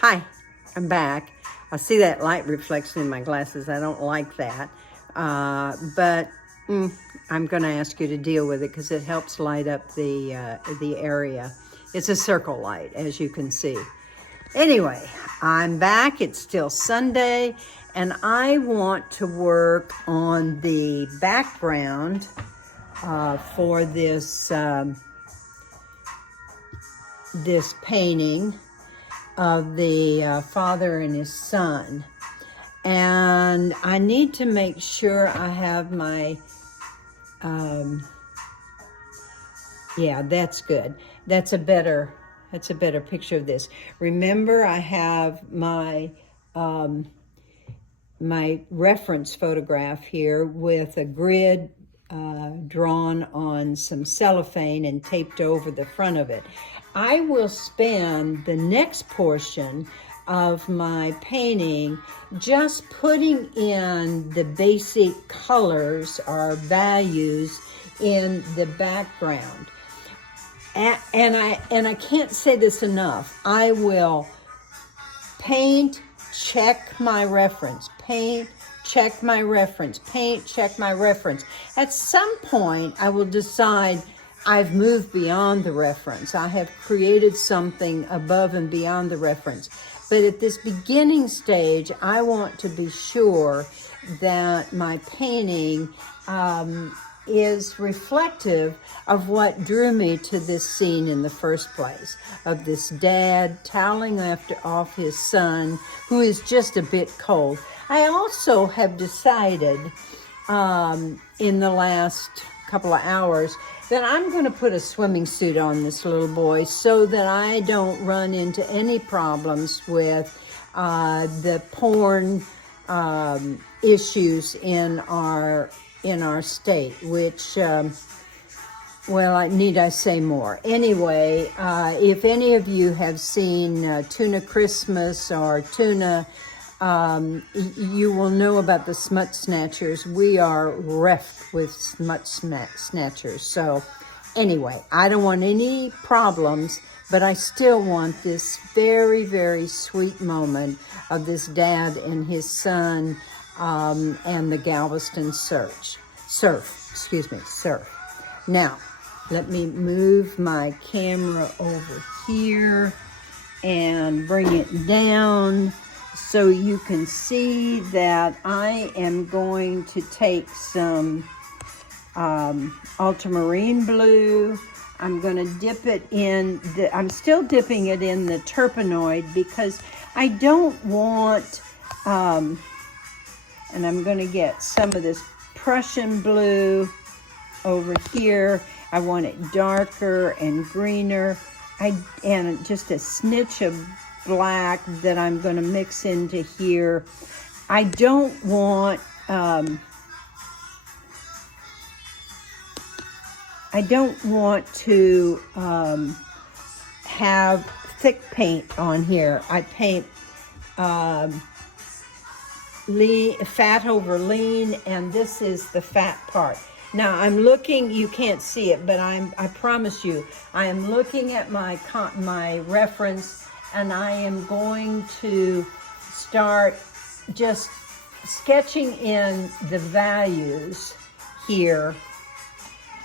Hi, I'm back. I see that light reflection in my glasses. I don't like that. But I'm going to ask you to deal with it because it helps light up the area. It's a circle light, as you can see. Anyway, I'm back. It's still Sunday, and I want to work on the background for this painting of the father and his son. And I need to make sure I have my, yeah, that's good. That's a better picture of this. Remember, I have my, my reference photograph here with a grid drawn on some cellophane and taped over the front of it. I will spend the next portion of my painting just putting in the basic colors or values in the background. And I can't say this enough. I will paint, check my reference, paint, check my reference, paint, check my reference. At some point, I will decide I've moved beyond the reference. I have created something above and beyond the reference. But at this beginning stage, I want to be sure that my painting is reflective of what drew me to this scene in the first place, of this dad toweling off his son, who is just a bit cold. I also have decided in the last couple of hours that I'm going to put a swimming suit on this little boy so that I don't run into any problems with the porn issues in our state, which, well, need I say more? Anyway, if any of you have seen Tuna Christmas or Tuna, you will know about the smut snatchers. We are reft with smut snatchers. So anyway, I don't want any problems, but I still want this very, very sweet moment of this dad and his son and the Galveston surf. Now, let me move my camera over here and bring it down so you can see that I am going to take some ultramarine blue. I'm going to dip it in, I'm still dipping it in the Turpenoid because I don't want, and I'm going to get some of this Prussian blue over here. I want it darker and greener. And just a snitch of black that I'm going to mix into here. I don't want to have thick paint on here. I paint fat over lean, and this is the fat part. Now I'm looking, you can't see it, but I promise you, I am looking at my reference, and I am going to start just sketching in the values here.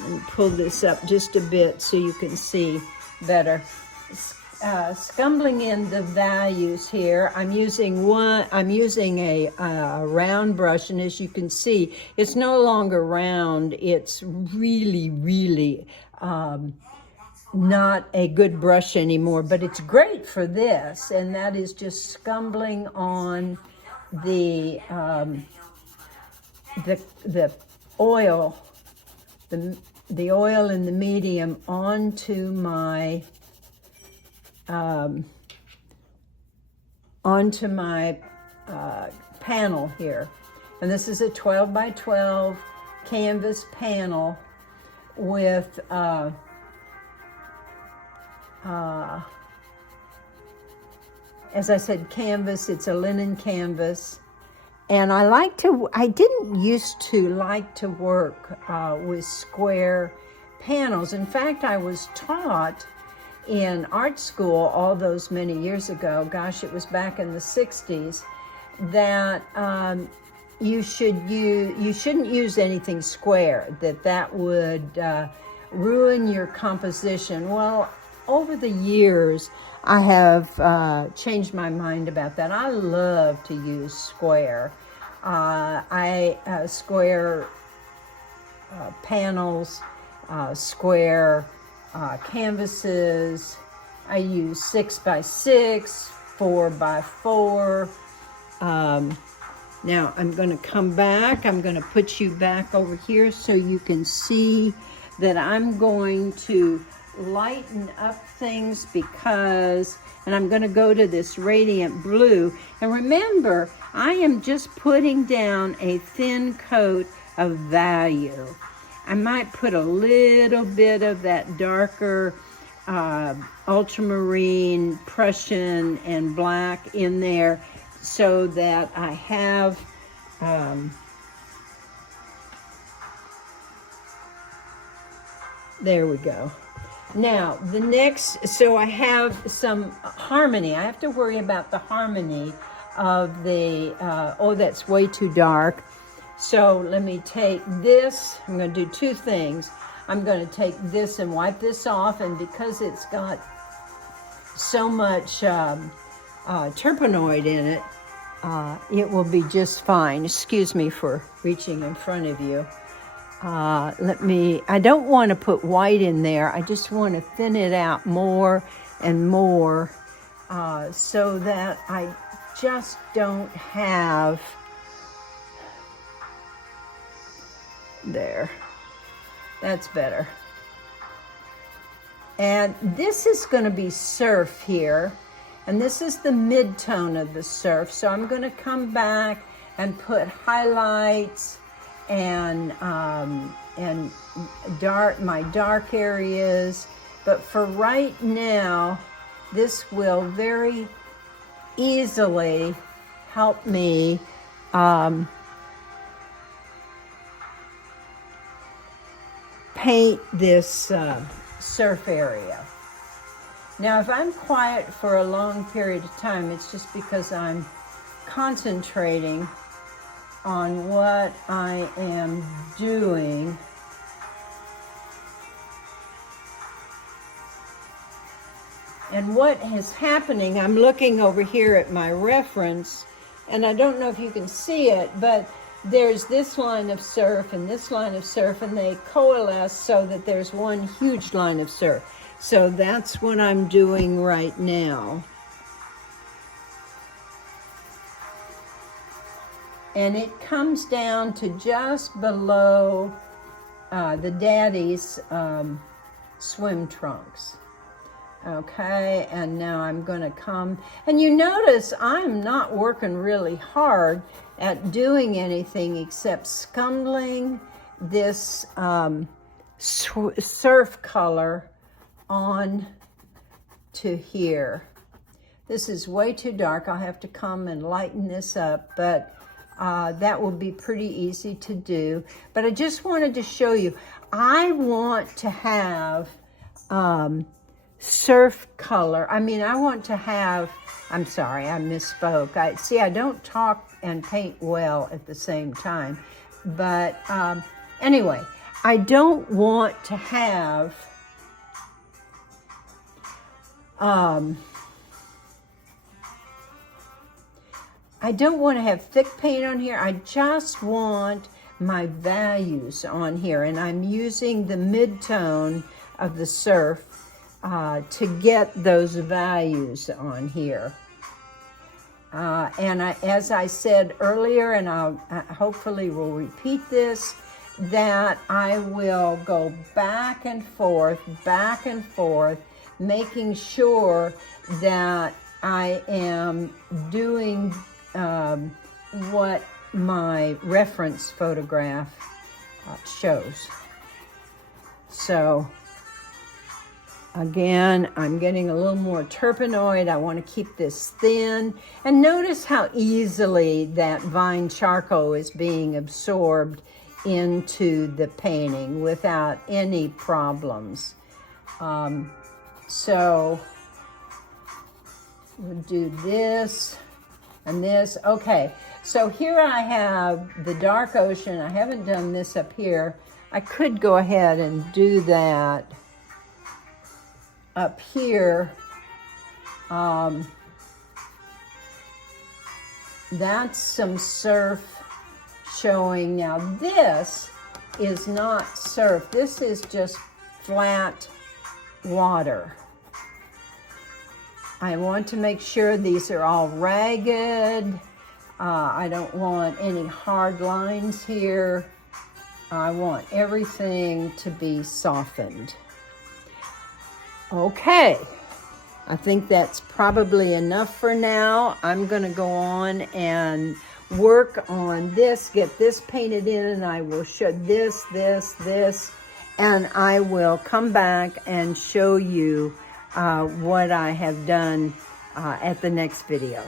Let me pull this up just a bit so you can see better. Scumbling in the values here. I'm using a round brush, and as you can see, it's no longer round. It's really, really not a good brush anymore, but it's great for this, and that is just scumbling on the oil, the oil in the medium onto my panel here. And this is a 12 by 12 canvas panel with as I said, canvas. It's a linen canvas. And I didn't used to like to work with square panels. In fact, I was taught in art school all those many years ago, gosh, it was back in the 60s, that you shouldn't use anything square, that would ruin your composition. Well, over the years, I have changed my mind about that. I love to use square. Square panels, square canvases. I use 6x6, 4x4. Now I'm going to come back. I'm going to put you back over here so you can see that I'm going to lighten up things and I'm going to go to this radiant blue. And remember, I am just putting down a thin coat of value. I might put a little bit of that darker ultramarine, Prussian, and black in there so that I have there we go. Now, the next, so I have some harmony. I have to worry about the harmony of the, oh, that's way too dark. So let me take this. I'm going to do two things. I'm going to take this and wipe this off, and because it's got so much terpenoid in it, it will be just fine. Excuse me for reaching in front of you. I don't want to put white in there. I just want to thin it out more and more so that I just don't have, there, that's better. And this is going to be surf here, and this is the mid-tone of the surf. So I'm going to come back and put highlights and my dark areas, but for right now, this will very easily help me paint this surf area. Now, if I'm quiet for a long period of time, it's just because I'm concentrating on what I am doing. And what is happening, I'm looking over here at my reference, and I don't know if you can see it, but there's this line of surf and this line of surf, and they coalesce so that there's one huge line of surf. So that's what I'm doing right now. And it comes down to just below the daddy's swim trunks. Okay, and now I'm going to come, and you notice I'm not working really hard at doing anything except scumbling this surf color on to here. This is way too dark. I'll have to come and lighten this up, but that will be pretty easy to do. But I just wanted to show you, I want to have surf color. I mean, I want to have, I'm sorry, I misspoke. I don't talk and paint well at the same time. But anyway, I don't want to have thick paint on here. I just want my values on here, and I'm using the mid-tone of the surf to get those values on here. And as I said earlier, and I hopefully will repeat this, that I will go back and forth, making sure that I am doing what my reference photograph shows. So again, I'm getting a little more terpenoid. I want to keep this thin. And notice how easily that vine charcoal is being absorbed into the painting without any problems. So we'll do this and this. Okay, so here I have the dark ocean. I haven't done this up here. I could go ahead and do that up here. That's some surf showing. Now this is not surf. This is just flat water. I want to make sure these are all ragged. I don't want any hard lines here. I want everything to be softened. Okay, I think that's probably enough for now. I'm gonna go on and work on this, get this painted in, and I will show this, and I will come back and show you what I have done at the next video.